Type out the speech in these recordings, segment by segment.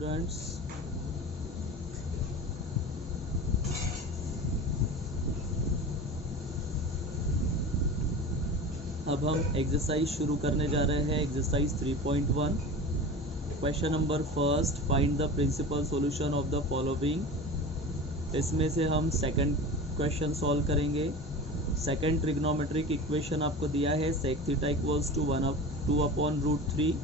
Students, अब हम exercise शुरू करने जा रहे हैं। Exercise 3.1, question number first, find the principal solution of the following. इसमें से हम सेकंड क्वेश्चन सॉल्व करेंगे। सेकंड ट्रिग्नोमेट्रिक इक्वेशन आपको दिया है, sec theta equals to 2/√3।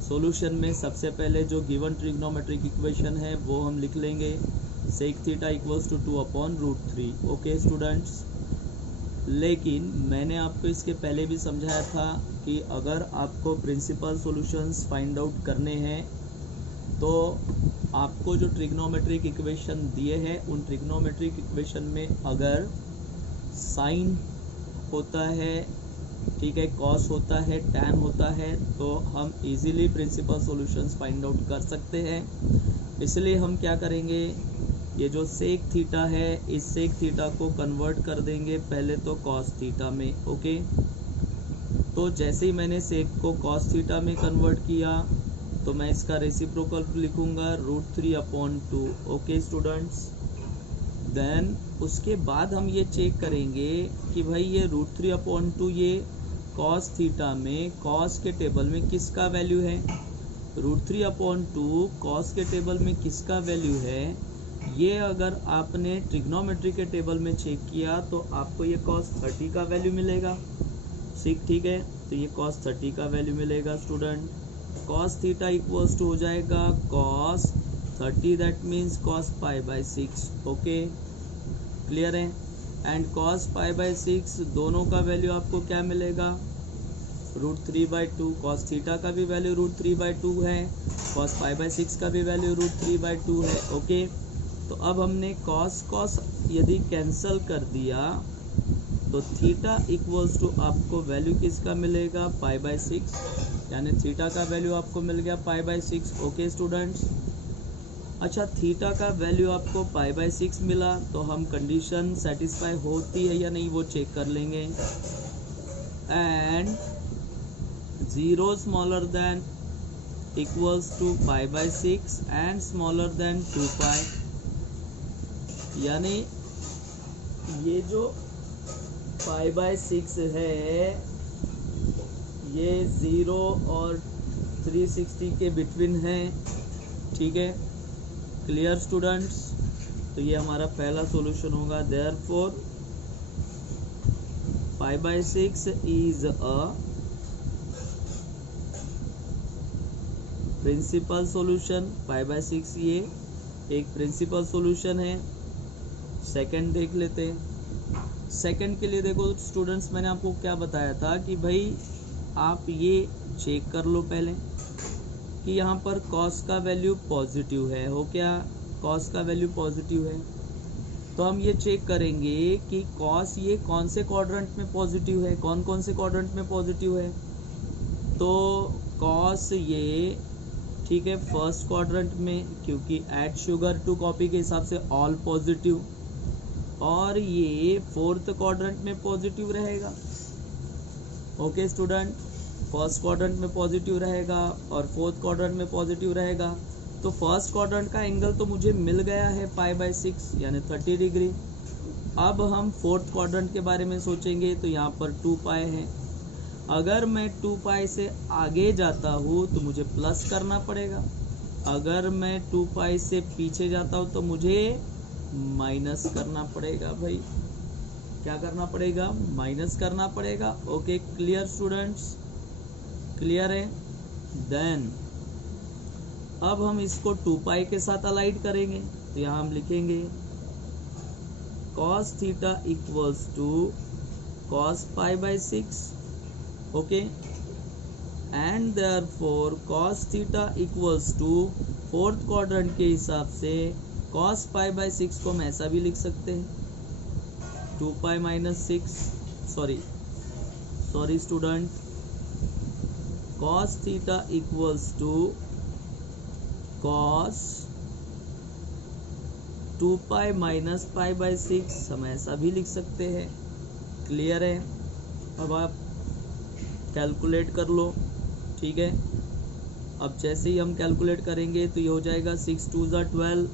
Solution में सबसे पहले जो गिवन ट्रिग्नोमेट्रिक इक्वेशन है वो हम लिख लेंगे, sec theta equals to 2/√3। Okay students, लेकिन मैंने आपको इसके पहले भी समझाया था कि अगर आपको प्रिंसिपल सॉल्यूशंस फाइंड आउट करने हैं तो आपको जो ट्रिग्नोमेट्रिक इक्वेशन दिए हैं उन ट्रिग्नोमेट्रिक इक्वेशन में अगर साइन होता है, ठीक है, कॉस होता है, टैन होता है, तो हम easily principal solutions find out कर सकते हैं। इसलिए हम क्या करेंगे, ये जो सेक थीटा है इस सेक थीटा को कन्वर्ट कर देंगे पहले तो कॉस थीटा में। ओके, तो जैसे ही मैंने सेक को कॉस थीटा में कन्वर्ट किया तो मैं इसका रेसिप्रोकल लिखूंगा √3/2। ओके स्टूडेंट्स, देन उसके बाद हम ये चेक करेंगे कि भाई ये √3/2 ये कॉस थीटा में कॉस के टेबल में किसका वैल्यू है। √3/2 कॉस के टेबल में किसका वैल्यू है, ये अगर आपने ट्रिग्नोमेट्री के टेबल में चेक किया तो आपको ये cos 30 का वैल्यू मिलेगा। ठीक है, तो ये cos 30 का वैल्यू मिलेगा student. cos theta equals to हो जाएगा cos 30, that means cos π/6। Okay, clear है। एंड cos π/6 दोनों का वैल्यू आपको क्या मिलेगा, √3/2। cos थीटा का भी वैल्यू √3/2 है, cos π/6 का भी वैल्यू √3/2 है। ओके, तो अब हमने cos यदि कैंसल कर दिया तो थीटा इक्वल्स टू आपको वैल्यू किसका मिलेगा, π/6, यानी थीटा का वैल्यू आपको मिल गया π/6। ओके स्टूडेंट्स, अच्छा थीटा का वैल्यू आपको π/6 मिला तो हम कंडीशन सेटिस्फाई होती है या नहीं वो चेक कर लेंगे। And 0 smaller than equals to π/6 and smaller than 2π, यानी ये जो π/6 है ये 0 और 360 के बिटवीन है। ठीक है, क्लियर स्टूडेंट्स, तो ये हमारा पहला सॉल्यूशन होगा। Therefore π/6 is a principal solution. π/6 ये एक प्रिंसिपल सॉल्यूशन है। सेकंड देख लेते हैं। सेकंड के लिए देखो स्टूडेंट्स, मैंने आपको क्या बताया था कि भाई आप ये चेक कर लो पहले कि यहाँ पर कॉस का वैल्यू पॉजिटिव है। हो क्या, कॉस का वैल्यू पॉजिटिव है, तो हम ये चेक करेंगे कि कॉस ये कौन से क्वाड्रेंट में पॉजिटिव है, कौन कौन से क्वाड्रेंट में पॉजिटिव है। तो कॉस ये, ठीक है, फर्स्ट क्वाड्रेंट में, क्योंकि ऐड शुगर टू कॉपी के हिसाब से ऑल पॉजिटिव, और ये फोर्थ क्वाड्रेंट में पॉजिटिव रहेगा। ओके स्टूडेंट, फर्स्ट क्वाड्रेंट में पॉजिटिव रहेगा और फोर्थ क्वाड्रेंट में पॉजिटिव रहेगा। तो फर्स्ट क्वाड्रेंट का एंगल तो मुझे मिल गया है π/6 यानी 30 डिग्री। अब हम फोर्थ क्वाड्रेंट के बारे में सोचेंगे तो यहाँ पर 2π है। अगर मैं 2π से आगे जाता हूँ तो मुझे प्लस करना पड़ेगा, अगर मैं 2π से पीछे जाता हूँ तो मुझे माइनस करना पड़ेगा। भाई क्या करना पड़ेगा, माइनस करना पड़ेगा। ओके क्लियर स्टूडेंट्स, क्लियर है। देन अब हम इसको 2π के साथ अलाइड करेंगे तो यहाँ हम लिखेंगे cos theta equals to cos π/6। Okay, and therefore cos theta equals to fourth quadrant के हिसाब से cos π/6 को हम ऐसा भी लिख सकते हैं 2π-6, sorry student, cos theta equals to cos 2π-π/6 हम ऐसा भी लिख सकते हैं। क्लियर है। अब आप कैलकुलेट कर लो, ठीक है। अब जैसे ही हम कैलकुलेट करेंगे तो ये हो जाएगा 6 2 ज़ा 12,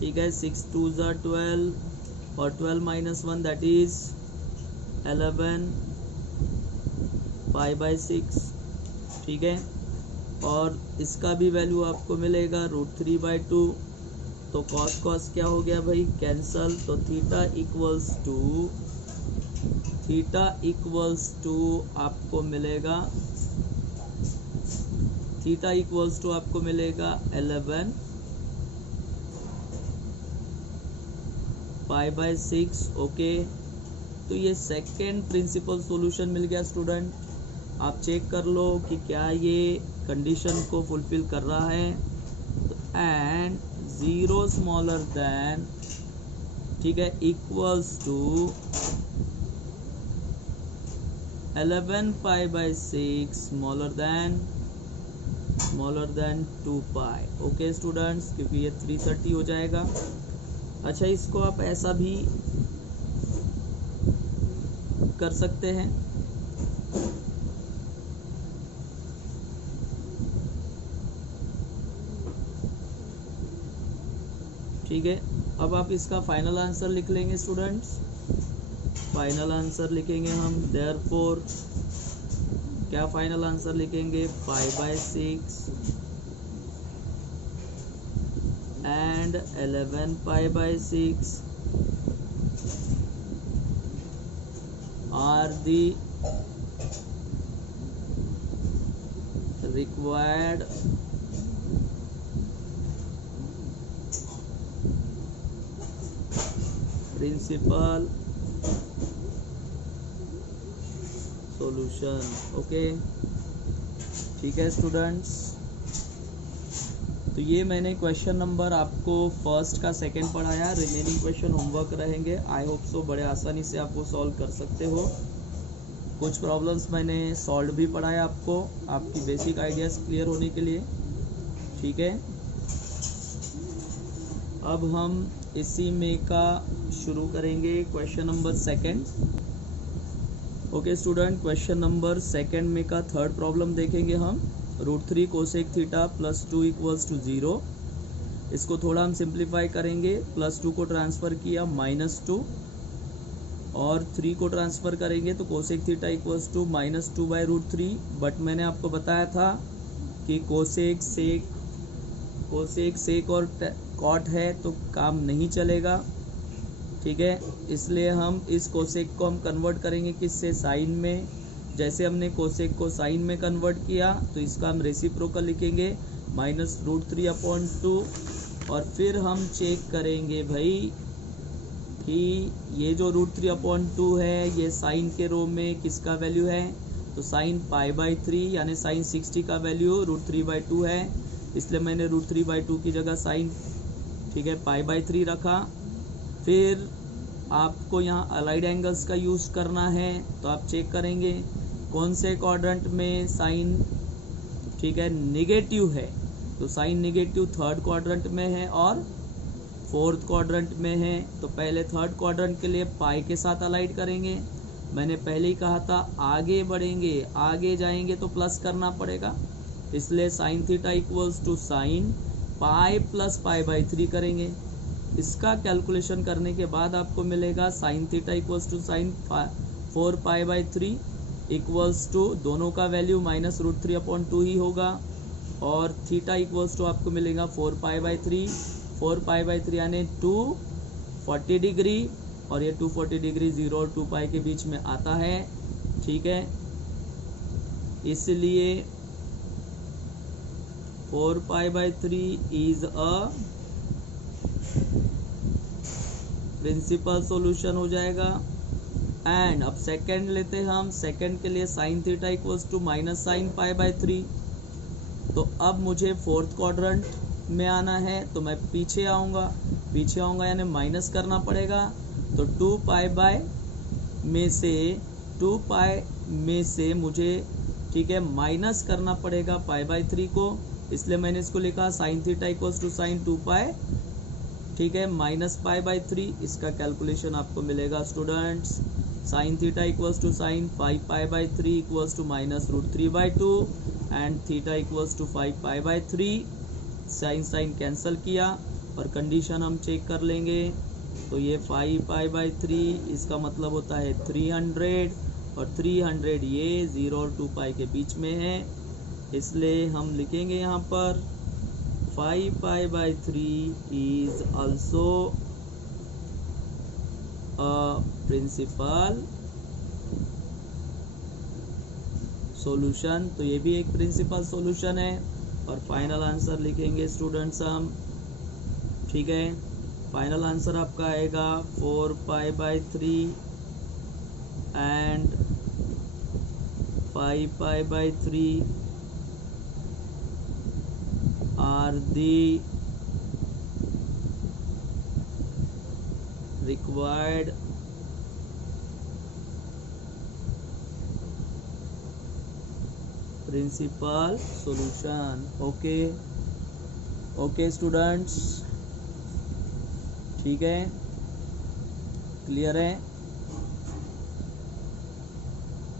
ठीक है, 6 2 ज़ा 12 और 12 minus 1 that is 11 pi by 6, ठीक है। और इसका भी वैल्यू आपको मिलेगा √3/2, तो कॉस कॉस क्या हो गया भाई, कैंसल, तो थीटा इक्वल्स टू आपको मिलेगा 11 पाई बाय 6, ओके। तो ये सेकेंड प्रिंसिपल सॉल्यूशन मिल गया स्टूडेंट। आप चेक कर लो कि क्या ये कंडीशन को फुलफिल कर रहा है, एंड 0 स्मॉलर देन, ठीक है, equals to 11 pi by 6 smaller than 2 pi, okay students, क्योंकि ये 330 हो जाएगा। अच्छा, इसको आप ऐसा भी कर सकते हैं, ठीक है। अब आप इसका फाइनल आंसर लिख लेंगे स्टूडेंट्स, फाइनल आंसर लिखेंगे हम, देयरफॉर क्या फाइनल आंसर लिखेंगे, 5/6 and 11 π/6 are the required principal solution, okay, ठीक है स्टूडेंट्स। तो ये मैंने क्वेश्चन नंबर आपको फर्स्ट का सेकंड पढ़ाया, रिमेनिंग क्वेश्चन होमवर्क रहेंगे। आई होप सो बड़े आसानी से आप वो सॉल्व कर सकते हो। कुछ प्रॉब्लम्स मैंने सॉल्व भी पढ़ाया आपको, आपकी बेसिक आइडियाज़ क्लियर होने के लिए, ठीक है। अब हम इसी में का शुरू करेंगे question number second, okay student. Question number second में का थर्ड प्रॉब्लम देखेंगे हम, √3 कोसेक थीटा +2 = 0। इसको थोड़ा हम सिंप्लीफाई करेंगे, +2 को ट्रांसफ़र किया -2 और 3 को ट्रांसफ़र करेंगे तो कोसेक थीटा = -2/√3। बट मैंने आपको बताया था कि कोसेक सेक और कॉट है तो काम नहीं चलेगा, ठीक है। इसलिए हम इस कोसेक को हम कन्वर्ट करेंगे किससे, साइन में। जैसे हमने कोसेक को साइन में कन्वर्ट किया तो इसका हम रेसिप्रोकल लिखेंगे -√3/2। और फिर हम चेक करेंगे भाई कि ये जो √3/2 है ये साइन के रो में किसका वैल्यू है, तो साइन π/3 यानी साइन 60 का वैल्यू √3/2 है, इसलिए मैंने √3/2 की जगह साइन, ठीक है, π/3 रखा। फिर आपको यहाँ अलाइड एंगल्स का यूज़ करना है, तो आप चेक करेंगे कौन से क्वाड्रेंट में साइन, ठीक है, नेगेटिव है, तो साइन नेगेटिव थर्ड क्वाड्रेंट में है और फोर्थ क्वाड्रेंट में है। तो पहले थर्ड क्वाड्रेंट के लिए पाई के साथ अलाइड करेंगे। मैंने पहले ही कहा था आगे बढ़ेंगे, आगे जाएंगे तो प्लस करना पड़ेगा, इसलिए साइन थीटा = साइन पाई + π/3 करेंगे। इसका कैलकुलेशन करने के बाद आपको मिलेगा साइन थीटा = साइन 4 π/3 = दोनों का वैल्यू -√3/2 ही होगा, और थीटा = आपको मिलेगा 4 π/3, 4 π/3 यानी 240 डिग्री, और ये 240 डिग्री 0 और 2 पाई के बीच में आता है, ठीक है। इसलिए 4 π/3 इज अ प्रिंसिपल सॉल्यूशन हो जाएगा। एंड अब सेकंड लेते हैं हम, सेकंड के लिए साइन थीटा = -sin π/3। तो अब मुझे फोर्थ क्वाड्रेंट में आना है, तो मैं पीछे आऊँगा यानी माइनस करना पड़ेगा, तो 2 पाई में से मुझे, ठीक है, माइनस करना पड़ेगा π/3 को, इसलिए मैंने इसको लिखा साइन थीटा = साइन 2 पाई, ठीक है, -π/3। इसका कैलकुलेशन आपको मिलेगा students sine theta equals to sine 5 pi by 3 equals to minus root 3 by 2 and theta equals to 5 pi by 3। Sine sine cancel किया और कंडीशन हम चेक कर लेंगे। तो ये 5 पाई बाई 3 इसका मतलब होता है 300 और 300 ये 0 और 2 पाई के बीच में है, इसलिए हम लिखेंगे यहाँ पर 5 pi by 3 is also principal solution. तो ये भी एक प्रिंसिपल सॉल्यूशन है और फाइनल आंसर लिखेंगे स्टूडेंट्स हम। ठीक है, फाइनल आंसर आपका आएगा 4 pi by 3 and 5 pi by 3 are the required principal solution। Okay students, ठीक है, क्लियर है।